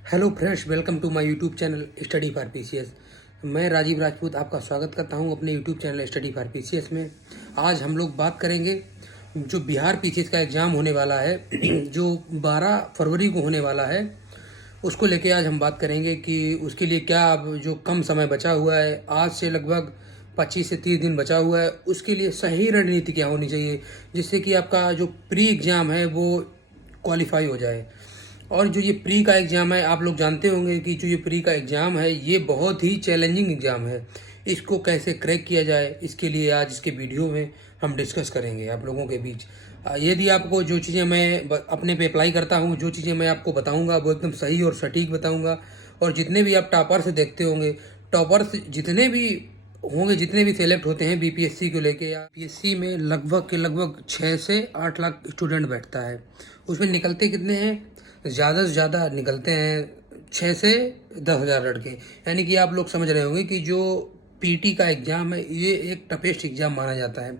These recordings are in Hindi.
Hello friends, welcome to my YouTube channel study for PCS. मैं राजीव राजपूत आपका स्वागत करता हूं अपने YouTube channel study for PCS में। आज हम लोग बात करेंगे जो बिहार पीसीएस का एग्ज़ाम होने वाला है जो 12 फरवरी को होने वाला है, उसको लेके आज हम बात करेंगे कि उसके लिए क्या अब जो कम समय बचा हुआ है, आज से लगभग 25 से 30 दिन बचा हुआ है, उसके लिए सही रणनीति क्या होनी चाहिए जिससे कि आपका जो प्री एग्ज़ाम है वो क्वालिफाई हो जाए। और जो ये प्री का एग्ज़ाम है, आप लोग जानते होंगे कि जो ये प्री का एग्ज़ाम है ये बहुत ही चैलेंजिंग एग्ज़ाम है। इसको कैसे क्रैक किया जाए, इसके लिए आज इसके वीडियो में हम डिस्कस करेंगे आप लोगों के बीच। यदि आपको जो चीज़ें मैं अपने पे अप्लाई करता हूँ, जो चीज़ें मैं आपको बताऊँगा वो एकदम सही और सटीक बताऊँगा। और जितने भी आप टॉपर्स देखते होंगे, टॉपर्स जितने भी होंगे, जितने भी सेलेक्ट होते हैं बीपीएससी को लेके, या बीपीएससी में लगभग के लगभग 6 से 8 लाख स्टूडेंट बैठता है। उसमें निकलते कितने हैं? ज़्यादा से ज़्यादा निकलते हैं 6 से 10,000 लड़के। यानी कि आप लोग समझ रहे होंगे कि जो पीटी का एग्ज़ाम है ये एक टफेस्ट एग्ज़ाम माना जाता है।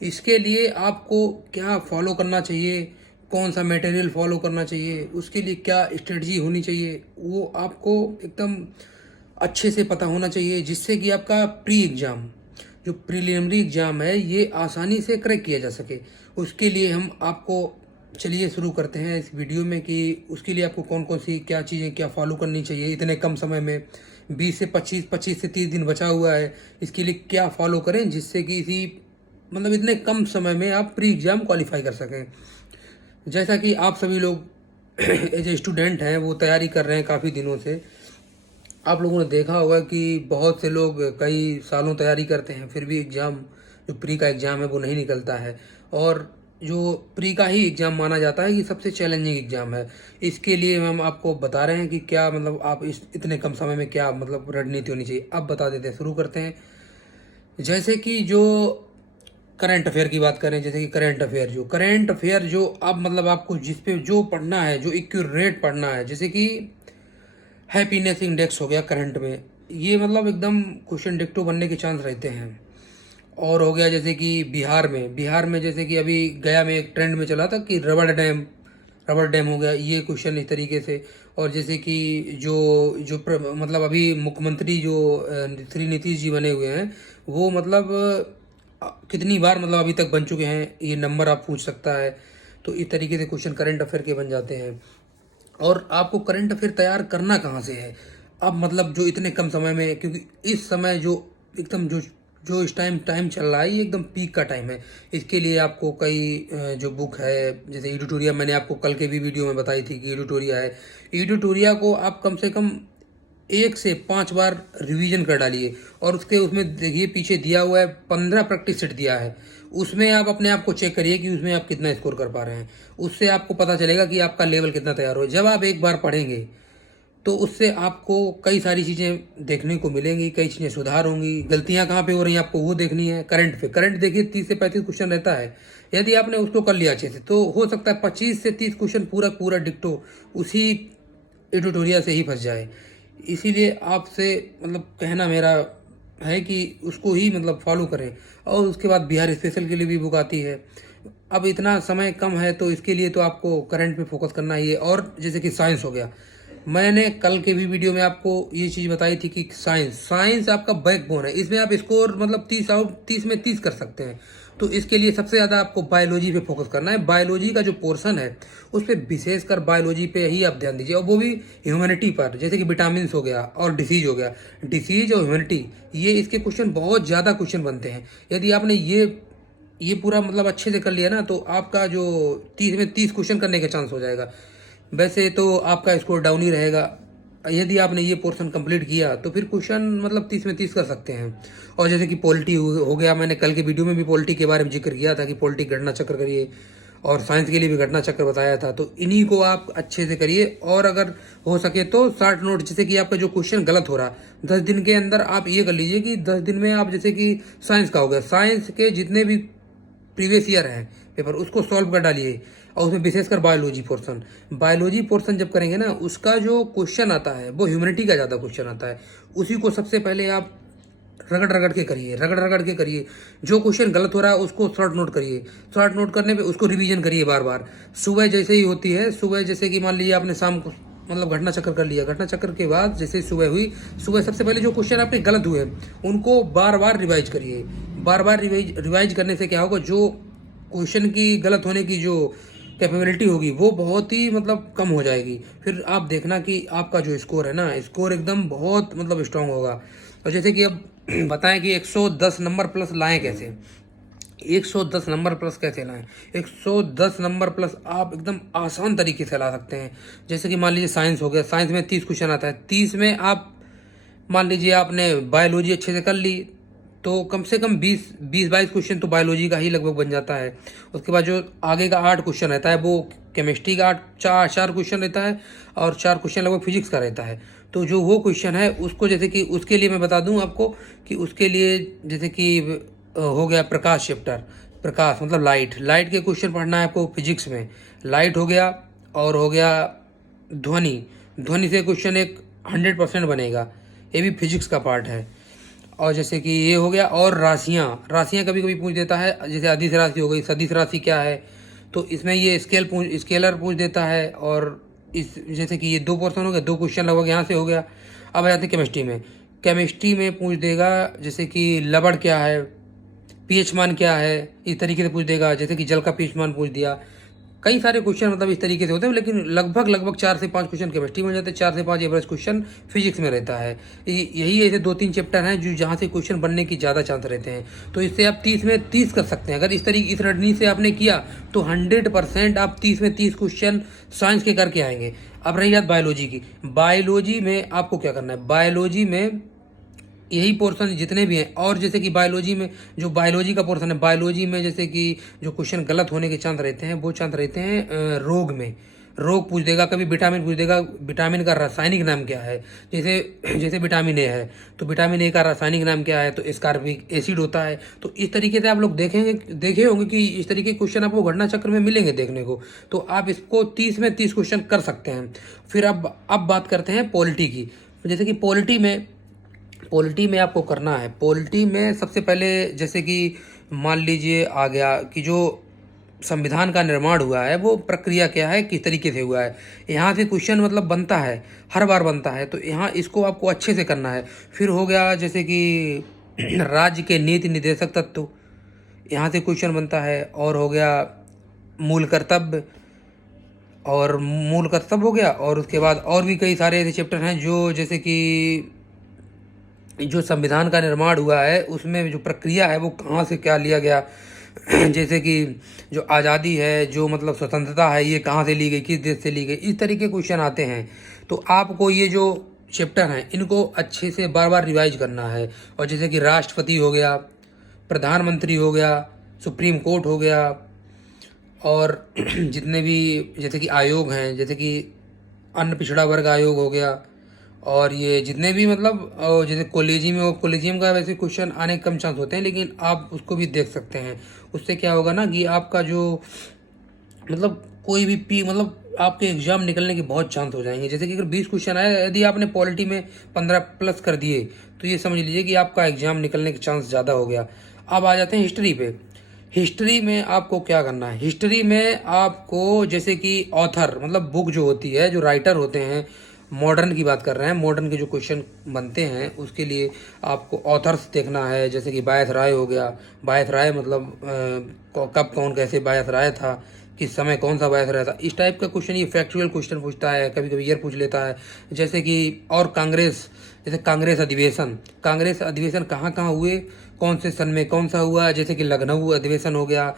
इसके लिए आपको क्या फॉलो करना चाहिए, कौन सा मटेरियल फॉलो करना चाहिए, उसके लिए क्या स्ट्रेटजी होनी चाहिए, वो आपको एकदम अच्छे से पता होना चाहिए, जिससे कि आपका प्री एग्ज़ाम जो प्रीलिमिनरी एग्ज़ाम है ये आसानी से क्रैक किया जा सके। उसके लिए हम आपको, चलिए शुरू करते हैं इस वीडियो में कि उसके लिए आपको कौन कौन सी क्या चीज़ें क्या फॉलो करनी चाहिए इतने कम समय में। 20 से 25 से 30 दिन बचा हुआ है, इसके लिए क्या फॉलो करें जिससे कि इसी मतलब इतने कम समय में आप प्री एग्ज़ाम क्वालिफाई कर सकें। जैसा कि आप सभी लोग एज ए स्टूडेंट हैं वो तैयारी कर रहे हैं काफ़ी दिनों से। आप लोगों ने देखा होगा कि बहुत से लोग कई सालों तैयारी करते हैं, फिर भी एग्ज़ाम जो प्री का एग्ज़ाम है वो नहीं निकलता है। और जो प्री का ही एग्ज़ाम माना जाता है कि सबसे चैलेंजिंग एग्ज़ाम है। इसके लिए हम आपको बता रहे हैं कि क्या मतलब आप इस इतने कम समय में क्या मतलब रणनीति होनी चाहिए। अब बता देते हैं, शुरू करते हैं। जैसे कि जो करंट अफेयर की बात करें, जैसे कि करंट अफेयर जो अब मतलब आपको जिस पे जो पढ़ना है, जो एक्यूरेट पढ़ना है, जैसे कि हैप्पीनेस इंडेक्स हो गया करंट में, ये मतलब एकदम क्वेश्चन डिक्टो बनने के चांस रहते हैं। और हो गया जैसे कि बिहार में जैसे कि अभी गया में एक ट्रेंड में चला था कि रबड़ डैम हो गया, ये क्वेश्चन इस तरीके से। और जैसे कि जो जो मतलब अभी मुख्यमंत्री जो श्री नीतीश जी बने हुए हैं, वो मतलब कितनी बार मतलब अभी तक बन चुके हैं, ये नंबर आप पूछ सकता है। तो इस तरीके से क्वेश्चन करंट अफेयर के बन जाते हैं। और आपको करंट अफेयर तैयार करना कहाँ से है अब, मतलब जो इतने कम समय में, क्योंकि इस समय जो एकदम जो जो इस टाइम चल रहा है ये एकदम पीक का टाइम है। इसके लिए आपको कई जो बुक है, जैसे एडिटोरिया, मैंने आपको कल के भी वीडियो में बताई थी कि एडिटोरिया है। एडिटोरिया को आप कम से कम 1 से 5 बार रिवीजन कर डालिए। और उसमें देखिए पीछे दिया हुआ है 15 प्रैक्टिस सेट दिया है। उसमें आप अपने आप को चेक करिए कि उसमें आप कितना स्कोर कर पा रहे हैं। उससे आपको पता चलेगा कि आपका लेवल कितना तैयार हो। जब आप एक बार पढ़ेंगे तो उससे आपको कई सारी चीज़ें देखने को मिलेंगी, कई चीज़ें सुधार होंगी। गलतियां कहाँ पे हो रही हैं आपको वो देखनी है। करंट देखिए 30 से 35 क्वेश्चन रहता है। यदि आपने उसको कर लिया अच्छे से तो हो सकता है 25 से 30 क्वेश्चन पूरा पूरा डिक्टो उसी एडिटोरियल से ही फंस जाए। इसीलिए आपसे मतलब कहना मेरा है कि उसको ही मतलब फॉलो करें। और उसके बाद बिहार स्पेशल के लिए भी बुक आती है। अब इतना समय कम है तो इसके लिए तो आपको करंट पे फोकस करना ही है। और जैसे कि साइंस हो गया, मैंने कल के भी वीडियो में आपको ये चीज़ बताई थी कि साइंस आपका बैकबोन है। इसमें आप स्कोर मतलब 30 में 30 कर सकते हैं। तो इसके लिए सबसे ज़्यादा आपको बायोलॉजी पे फोकस करना है। बायोलॉजी का जो पोर्शन है उस पर विशेषकर बायोलॉजी पे ही आप ध्यान दीजिए, और वो भी ह्यूमैनिटी पर, जैसे कि विटामिन हो गया और डिसीज हो गया। डिसीज और ह्यूमैनिटी, ये इसके क्वेश्चन बहुत ज़्यादा क्वेश्चन बनते हैं। यदि आपने ये पूरा मतलब अच्छे से कर लिया ना तो आपका जो 30 में 30 क्वेश्चन करने का चांस हो जाएगा। वैसे तो आपका स्कोर डाउन ही रहेगा। यदि आपने ये पोर्शन कंप्लीट किया तो फिर क्वेश्चन मतलब 30 में 30 कर सकते हैं। और जैसे कि पॉलिटी हो गया, मैंने कल के वीडियो में भी पॉलिटी के बारे में जिक्र किया था कि पॉलिटी घटना चक्र करिए, और साइंस के लिए भी घटना चक्र बताया था। तो इन्हीं को आप अच्छे से करिए। और अगर हो सके तो शॉर्ट नोट, जैसे कि आपका जो क्वेश्चन गलत हो रहा 10 दिन के अंदर आप ये कर लीजिए कि 10 दिन में आप, जैसे कि साइंस का हो गया, साइंस के जितने भी प्रीवियस ईयर है पेपर उसको सॉल्व कर डालिए। और उसमें विशेषकर बायोलॉजी पोर्शन जब करेंगे ना, उसका जो क्वेश्चन आता है वो ह्यूमैनिटी का ज़्यादा क्वेश्चन आता है। उसी को सबसे पहले आप रगड़ रगड़ के करिए। जो क्वेश्चन गलत हो रहा है उसको शॉर्ट नोट करिए। शॉर्ट नोट करने पे उसको रिवीजन करिए बार बार। सुबह जैसे ही होती है, सुबह जैसे कि मान लीजिए आपने शाम को मतलब घटना चक्र कर लिया। घटना चक्र के बाद जैसे सुबह हुई, सुबह सबसे पहले जो क्वेश्चन आपके गलत हुए उनको बार बार रिवाइज करिए। बार बार रिवाइज करने से क्या होगा, जो क्वेश्चन की गलत होने की जो कैपेबिलिटी होगी वो बहुत ही मतलब कम हो जाएगी। फिर आप देखना कि आपका जो स्कोर है ना, स्कोर एकदम बहुत मतलब स्ट्रांग होगा। और जैसे कि अब बताएं कि 110 नंबर प्लस लाएं कैसे। 110 नंबर प्लस कैसे लाएं? 110 नंबर प्लस आप एकदम आसान तरीके से ला सकते हैं। जैसे कि मान लीजिए साइंस हो गया, साइंस में 30 क्वेश्चन आता है। 30 में आप मान लीजिए आपने बायोलॉजी अच्छे से कर ली तो कम से कम 20-22 क्वेश्चन तो बायोलॉजी का ही लगभग बन जाता है। उसके बाद जो आगे का 8 क्वेश्चन रहता है वो केमिस्ट्री का 4 क्वेश्चन रहता है, और 4 क्वेश्चन लगभग फिजिक्स का रहता है। तो जो वो क्वेश्चन है उसको जैसे कि उसके लिए मैं बता दूं आपको कि उसके लिए जैसे कि हो गया प्रकाश चैप्टर, प्रकाश मतलब लाइट, लाइट के क्वेश्चन पढ़ना है आपको फिजिक्स में। लाइट हो गया, और हो गया ध्वनि, ध्वनि से क्वेश्चन एक 100% बनेगा, ये भी फिजिक्स का पार्ट है। और जैसे कि ये हो गया, और राशियाँ, राशियाँ कभी कभी पूछ देता है, जैसे अदिश राशि हो गई, सदिश राशि क्या है, तो इसमें ये स्केलर पूछ देता है। और इस जैसे कि ये 2 पोर्शन हो गया, 2 क्वेश्चन लगभग यहाँ से हो गया। अब आ जाते हैं केमिस्ट्री में। केमिस्ट्री में पूछ देगा जैसे कि लवण क्या है, पीएच मान क्या है, इस तरीके से पूछ देगा। जैसे कि जल का पीएच मान पूछ दिया। कई सारे क्वेश्चन मतलब इस तरीके से होते हैं, लेकिन लगभग 4 से 5 क्वेश्चन केमिस्ट्री में हो जाते हैं, 4 से 5 एवरेज क्वेश्चन फिजिक्स में रहता है। यही ऐसे 2-3 चैप्टर हैं जो जहाँ से क्वेश्चन बनने की ज़्यादा चांस रहते हैं। तो इससे आप 30 में 30 कर सकते हैं। अगर इस रणनीति से आपने किया तो 100% आप 30 में 30 क्वेश्चन साइंस के करके आएंगे। अब रही बात बायोलॉजी की। बायोलॉजी में आपको क्या करना है, बायोलॉजी में यही पोर्शन जितने भी हैं, और जैसे कि बायोलॉजी में जो बायोलॉजी का पोर्शन है, बायोलॉजी में जैसे कि जो क्वेश्चन गलत होने के चांस रहते हैं वो चांस रहते हैं रोग में। रोग पूछ देगा, कभी विटामिन पूछ देगा, विटामिन का रासायनिक नाम क्या है। जैसे जैसे विटामिन ए है तो विटामिन ए का रासायनिक नाम क्या है, तो एस्कॉर्बिक एसिड होता है। तो इस तरीके से आप लोग देखे होंगे कि इस तरीके के क्वेश्चन आपको घटना चक्र में मिलेंगे देखने को। तो आप इसको 30 में 30 क्वेश्चन कर सकते हैं। फिर अब बात करते हैं पॉलिटी की। जैसे कि पॉलिटी में आपको करना है, पॉलिटी में सबसे पहले जैसे कि मान लीजिए आ गया कि जो संविधान का निर्माण हुआ है वो प्रक्रिया क्या है, किस तरीके से हुआ है। यहाँ से क्वेश्चन मतलब बनता है, हर बार बनता है, तो यहाँ इसको आपको अच्छे से करना है। फिर हो गया जैसे कि राज्य के नीति निर्देशक तत्व, यहाँ से क्वेश्चन बनता है। और हो गया मूल कर्तव्य, और मूल कर्तव्य हो गया। और उसके बाद और भी कई सारे ऐसे चैप्टर हैं जो जैसे कि जो संविधान का निर्माण हुआ है उसमें जो प्रक्रिया है वो कहाँ से क्या लिया गया। जैसे कि जो आज़ादी है, जो मतलब स्वतंत्रता है, ये कहाँ से ली गई, किस देश से ली गई, इस तरीके क्वेश्चन आते हैं। तो आपको ये जो चैप्टर हैं इनको अच्छे से बार बार रिवाइज करना है। और जैसे कि राष्ट्रपति हो गया, प्रधानमंत्री हो गया, सुप्रीम कोर्ट हो गया, और जितने भी जैसे कि आयोग हैं, जैसे कि अन्न पिछड़ा वर्ग आयोग हो गया, और ये जितने भी मतलब जैसे कॉलेजियम में, कॉलेजियम का वैसे क्वेश्चन आने के कम चांस होते हैं, लेकिन आप उसको भी देख सकते हैं। उससे क्या होगा ना कि आपका जो मतलब कोई भी मतलब आपके एग्जाम निकलने के बहुत चांस हो जाएंगे। जैसे कि अगर 20 क्वेश्चन आए, यदि आपने पॉलिटी में 15 प्लस कर दिए तो ये समझ लीजिए कि आपका एग्जाम निकलने के चांस ज़्यादा हो गया। अब आ जाते हैं हिस्ट्री पे। हिस्ट्री में आपको क्या करना है, हिस्ट्री में आपको जैसे कि ऑथर मतलब बुक जो होती है, जो राइटर होते हैं, मॉडर्न की बात कर रहे हैं, मॉडर्न के जो क्वेश्चन बनते हैं उसके लिए आपको ऑथर्स देखना है। जैसे कि बायस राय हो गया, बायस राय मतलब कब कौन कैसे बायस राय था, किस समय कौन सा बायस राय था, इस टाइप का क्वेश्चन, ये फैक्चुअल क्वेश्चन पूछता है, कभी कभी ईयर पूछ लेता है। जैसे कि और कांग्रेस, जैसे कांग्रेस अधिवेशन कहाँ कहाँ हुए, कौन से सन में कौन सा हुआ। जैसे कि लखनऊ अधिवेशन हो गया,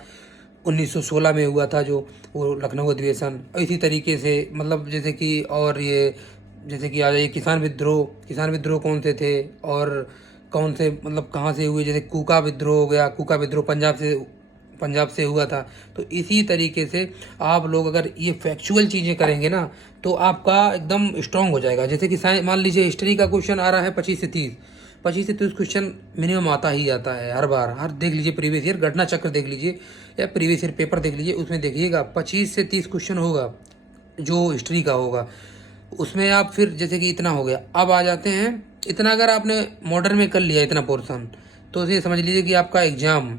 1916 में हुआ था जो वो लखनऊ अधिवेशन। इसी तरीके से मतलब जैसे कि और ये जैसे कि आ जाइए किसान विद्रोह कौन से थे और कौन से मतलब कहाँ से हुए। जैसे कूका विद्रोह हो गया, कूका विद्रोह पंजाब से हुआ था। तो इसी तरीके से आप लोग अगर ये फैक्चुअल चीज़ें करेंगे ना तो आपका एकदम स्ट्रांग हो जाएगा। जैसे कि मान लीजिए हिस्ट्री का क्वेश्चन आ रहा है 25 से 30 क्वेश्चन मिनिमम आता ही आता है हर बार। देख लीजिए प्रीवियस ईयर घटना चक्र देख लीजिए या प्रीवियस ईयर पेपर देख लीजिए, उसमें देखिएगा 25 से 30 क्वेश्चन होगा जो हिस्ट्री का होगा। उसमें आप फिर जैसे कि इतना हो गया, अब आ जाते हैं इतना अगर आपने मॉडर्न में कर लिया इतना पोर्शन तो ये समझ लीजिए कि आपका एग्जाम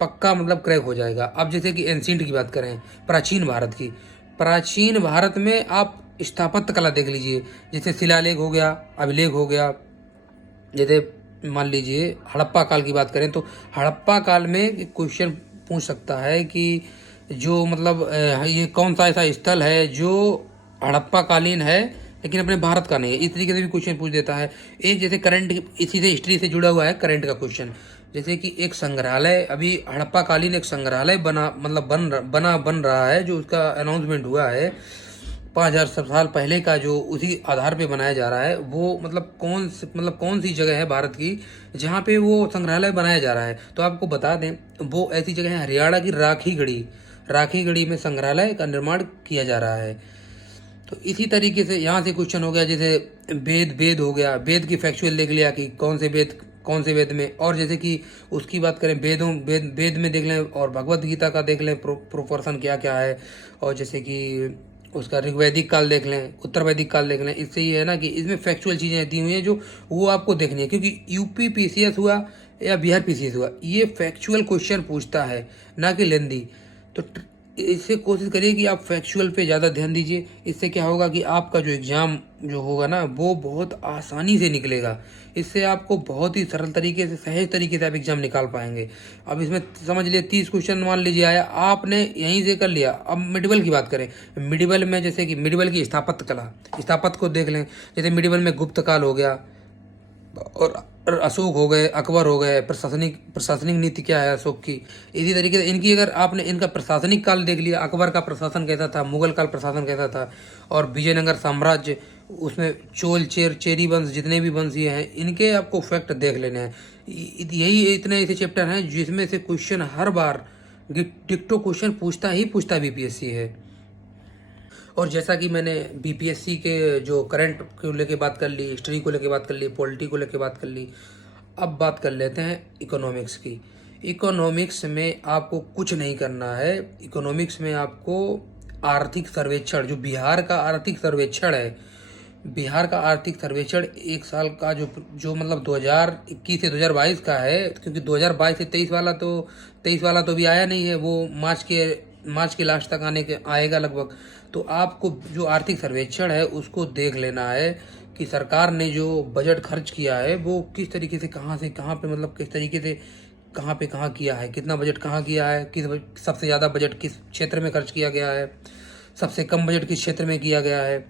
पक्का मतलब क्रैक हो जाएगा। अब जैसे कि एंशिएंट की बात करें, प्राचीन भारत की, प्राचीन भारत में आप स्थापत्य कला देख लीजिए, जैसे शिलालेख हो गया, अभिलेख हो गया। जैसे मान लीजिए हड़प्पा काल की बात करें तो हड़प्पा काल में क्वेश्चन पूछ सकता है कि जो मतलब ये कौन सा ऐसा स्थल है जो हड़प्पा कालीन है लेकिन अपने भारत का नहीं है। इस तरीके से भी क्वेश्चन पूछ देता है। एक जैसे करंट, इसी से हिस्ट्री से जुड़ा हुआ है करंट का क्वेश्चन, जैसे कि एक संग्रहालय अभी हड़प्पा कालीन एक संग्रहालय बना मतलब बन रहा है, जो उसका अनाउंसमेंट हुआ है 5,000 साल पहले का, जो उसी आधार पे बनाया जा रहा है। वो मतलब कौन सी जगह है भारत की जहाँ पे वो संग्रहालय बनाया जा रहा है। तो आपको बता दें वो ऐसी जगह है हरियाणा की राखीगढ़ी में संग्रहालय का निर्माण किया जा रहा है। तो इसी तरीके से यहाँ से क्वेश्चन हो गया, जैसे वेद हो गया, वेद की फैक्चुअल देख लिया कि कौन से वेद में। और जैसे कि उसकी बात करें वेद में देख लें, और भगवत गीता का देख लें प्रोपोर्शन क्या क्या है। और जैसे कि उसका ऋग्वैदिक काल देख लें, उत्तर वैदिक काल देख लें। इससे ये है ना कि इसमें फैक्चुअल चीज़ें दी हुई हैं जो वो आपको देखनी है, क्योंकि यूपी पीसीएस हुआ या बिहार पीसीएस हुआ, ये फैक्चुअल क्वेश्चन पूछता है, ना कि लेंदी। तो इससे कोशिश करिए कि आप फैक्चुअल पे ज़्यादा ध्यान दीजिए। इससे क्या होगा कि आपका जो एग्ज़ाम जो होगा ना वो बहुत आसानी से निकलेगा। इससे आपको बहुत ही सरल तरीके से, सहज तरीके से आप एग्ज़ाम निकाल पाएंगे। अब इसमें समझ लिए 30 क्वेश्चन मान लीजिए आया, आपने यहीं से कर लिया। अब मिडिवल की बात करें, मिडिवल में जैसे कि मिडिवल की स्थापत्य को देख लें। जैसे मिडिवल में गुप्त काल हो गया, और अशोक हो गए, अकबर हो गए। प्रशासनिक नीति क्या है अशोक की। इसी तरीके से इनकी अगर आपने इनका प्रशासनिक काल देख लिया, अकबर का प्रशासन कैसा था, मुगल काल प्रशासन कैसा था, और विजयनगर साम्राज्य, उसमें चोल चेरी वंश, जितने भी वंश ये हैं इनके आपको फैक्ट देख लेने हैं। यही इतने ऐसे चैप्टर हैं जिसमें से क्वेश्चन हर बार डिक्टो क्वेश्चन पूछता बीपीएससी है। और जैसा कि मैंने बीपीएससी के जो करंट को लेके बात कर ली, हिस्ट्री को लेके बात कर ली, पॉलिटी को लेके बात कर ली, अब बात कर लेते हैं इकोनॉमिक्स की। इकोनॉमिक्स में आपको कुछ नहीं करना है। इकोनॉमिक्स में आपको आर्थिक सर्वेक्षण, जो बिहार का आर्थिक सर्वेक्षण है, बिहार का आर्थिक सर्वेक्षण एक साल का जो मतलब 2021 से 2022 का है, क्योंकि 2022 से 23 वाला तो अभी आया नहीं है, वो मार्च के लास्ट तक आएगा लगभग। तो आपको जो आर्थिक सर्वेक्षण है उसको देख लेना है कि सरकार ने जो बजट खर्च किया है वो किस तरीके से कहाँ पे, मतलब किस तरीके से कहाँ किया है, कितना बजट कहाँ किया है, सबसे ज़्यादा बजट किस क्षेत्र में खर्च किया गया है, सबसे कम बजट किस क्षेत्र में किया गया है।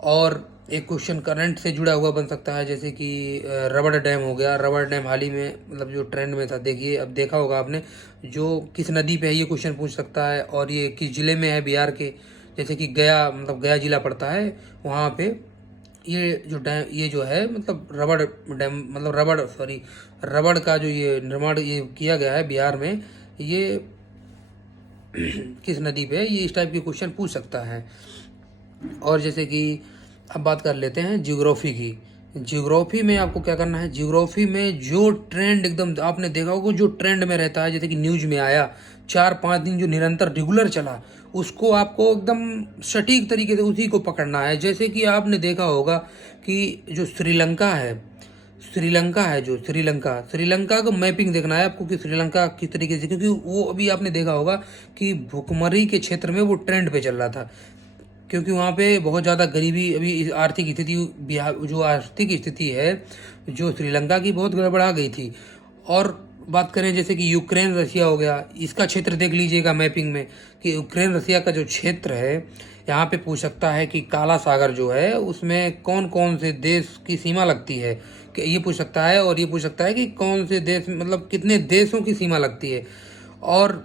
और एक क्वेश्चन करंट से जुड़ा हुआ बन सकता है, जैसे कि रबड़ डैम हो गया। रबड़ डैम हाल ही में मतलब जो ट्रेंड में था, देखिए अब देखा होगा आपने, जो किस नदी पे है ये क्वेश्चन पूछ सकता है, और ये किस जिले में है बिहार के। जैसे कि गया, मतलब गया जिला पड़ता है, वहाँ पे ये जो है मतलब रबड़ का जो ये निर्माण ये किया गया है बिहार में, ये किस नदी पे है, ये इस टाइप के क्वेश्चन पूछ सकता है। और जैसे कि अब बात कर लेते हैं ज्योग्राफी की। ज्योग्राफी में आपको क्या करना है, ज्योग्राफी में जो ट्रेंड एकदम आपने देखा होगा, जो ट्रेंड में रहता है, जैसे कि न्यूज में आया 4-5 दिन जो निरंतर रेगुलर चला, उसको आपको एकदम सटीक तरीके से उसी को पकड़ना है। जैसे कि आपने देखा होगा कि जो श्रीलंका का मैपिंग देखना है आपको कि श्रीलंका किस तरीके से, क्योंकि वो अभी आपने देखा होगा कि भुखमरी के क्षेत्र में वो ट्रेंड पे चल रहा था, क्योंकि वहाँ पे बहुत ज़्यादा गरीबी, अभी आर्थिक स्थिति है जो श्रीलंका की बहुत गड़बड़ा गई थी। और बात करें जैसे कि यूक्रेन रशिया हो गया, इसका क्षेत्र देख लीजिएगा मैपिंग में कि यूक्रेन रशिया का जो क्षेत्र है, यहाँ पे पूछ सकता है कि काला सागर जो है उसमें कौन कौन से देश की सीमा लगती है, कि ये पूछ सकता है। और ये पूछ सकता है कि कौन से देश, मतलब कितने देशों की सीमा लगती है। और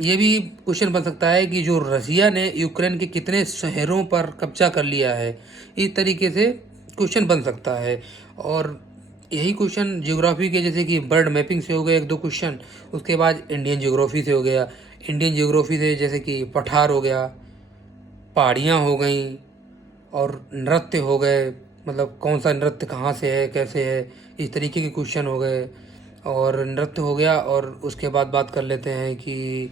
ये भी क्वेश्चन बन सकता है कि जो रसिया ने यूक्रेन के कितने शहरों पर कब्जा कर लिया है। इस तरीके से क्वेश्चन बन सकता है। और यही क्वेश्चन ज्योग्राफी के, जैसे कि बर्ड मैपिंग से हो गए 1-2 क्वेश्चन, उसके बाद इंडियन ज्योग्राफी से हो गया। इंडियन ज्योग्राफी से जैसे कि पठार हो गया, पहाड़ियाँ हो गई, और नृत्य हो गए, मतलब कौन सा नृत्य कहाँ से है, कैसे है, इस तरीके के क्वेश्चन हो गए। और नृत्य हो गया। और उसके बाद बात कर लेते हैं कि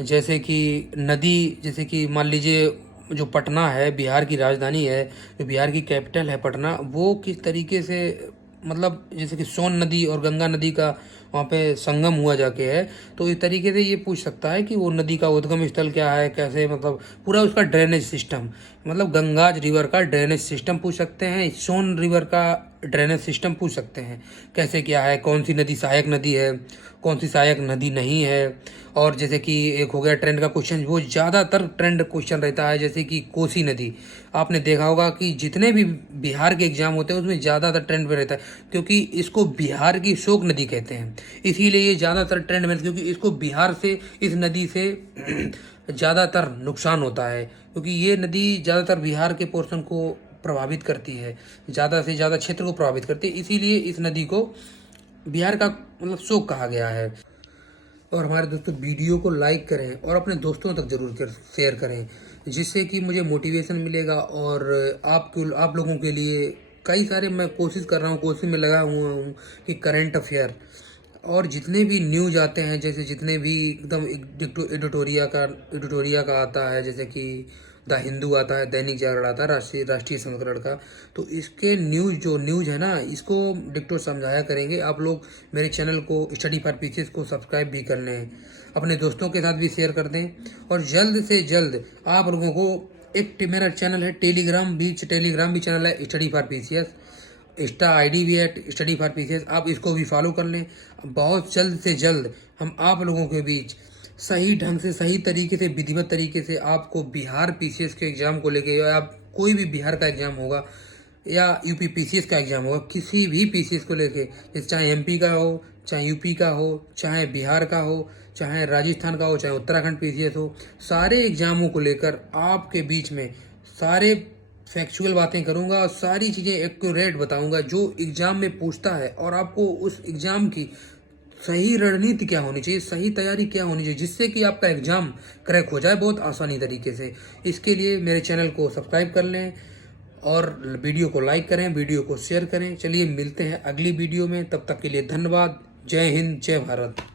जैसे कि नदी, जैसे कि मान लीजिए जो पटना है, बिहार की राजधानी है, जो बिहार की कैपिटल है पटना, वो किस तरीके से मतलब जैसे कि सोन नदी और गंगा नदी का वहाँ पे संगम हुआ जाके है, तो इस तरीके से ये पूछ सकता है कि वो नदी का उद्गम स्थल क्या है, कैसे, मतलब पूरा उसका ड्रेनेज सिस्टम, मतलब गंगाज रिवर का ड्रेनेज सिस्टम पूछ सकते हैं, सोन रिवर का ड्रेनेज सिस्टम पूछ सकते हैं कैसे क्या है, कौन सी नदी सहायक नदी है, कौन सी सहायक नदी नहीं है। और जैसे कि एक हो गया ट्रेंड का क्वेश्चन, वो ज़्यादातर ट्रेंड क्वेश्चन रहता है, जैसे कि कोसी नदी। आपने देखा होगा कि जितने भी बिहार के एग्जाम होते हैं उसमें ज़्यादातर ट्रेंड पे रहता है, क्योंकि इसको बिहार की शोक नदी कहते हैं, इसीलिए ये ज़्यादातर ट्रेंड में, क्योंकि इसको बिहार से, इस नदी से ज़्यादातर नुकसान होता है, क्योंकि ये नदी ज़्यादातर बिहार के पोर्शन को प्रभावित करती है, ज़्यादा से ज़्यादा क्षेत्र को प्रभावित करती है, इसीलिए इस नदी को बिहार का मतलब शोक कहा गया है। और हमारे दोस्तों, वीडियो को लाइक करें और अपने दोस्तों तक जरूर शेयर करें, जिससे कि मुझे मोटिवेशन मिलेगा और आप लोगों के लिए कई सारे मैं कोशिश कर रहा हूँ, कोशिश में लगा हुआ हूँ कि करंट अफेयर और जितने भी न्यूज आते हैं, जैसे जितने भी एकदम एडिटोरिया का आता है, जैसे कि द हिंदू आता है, दैनिक जागरण आता है, राष्ट्रीय संस्करण का, तो इसके न्यूज है ना, इसको डिक्टो समझाया करेंगे आप लोग। मेरे चैनल को स्टडी फॉर पीसीएस को सब्सक्राइब भी कर लें, अपने दोस्तों के साथ भी शेयर कर दें, और जल्द से जल्द आप लोगों को एक मेरा चैनल है टेलीग्राम भी चैनल है study for PCS, Insta ID भी है स्टडी फॉर पीसीएस, आप इसको भी फॉलो कर लें। बहुत जल्द से जल्द हम आप लोगों के बीच सही ढंग से, सही तरीके से, विधिवत तरीके से आपको बिहार पीसीएस के एग्ज़ाम को लेके, या आप कोई भी बिहार का एग्ज़ाम होगा या यूपी पीसीएस का एग्ज़ाम होगा, किसी भी पीसीएस को लेके, चाहे एमपी का हो, चाहे यूपी का हो, चाहे बिहार का हो, चाहे राजस्थान का हो, चाहे उत्तराखंड पीसीएस हो, सारे एग्ज़ामों को लेकर आपके बीच में सारे फैक्चुअल बातें करूंगा और सारी चीज़ें एक्यूरेट बताऊंगा जो एग्ज़ाम में पूछता है, और आपको उस एग्ज़ाम की सही रणनीति क्या होनी चाहिए, सही तैयारी क्या होनी चाहिए, जिससे कि आपका एग्ज़ाम क्रैक हो जाए बहुत आसानी तरीके से। इसके लिए मेरे चैनल को सब्सक्राइब कर लें और वीडियो को लाइक करें, वीडियो को शेयर करें। चलिए मिलते हैं अगली वीडियो में, तब तक के लिए धन्यवाद। जय हिंद, जय भारत।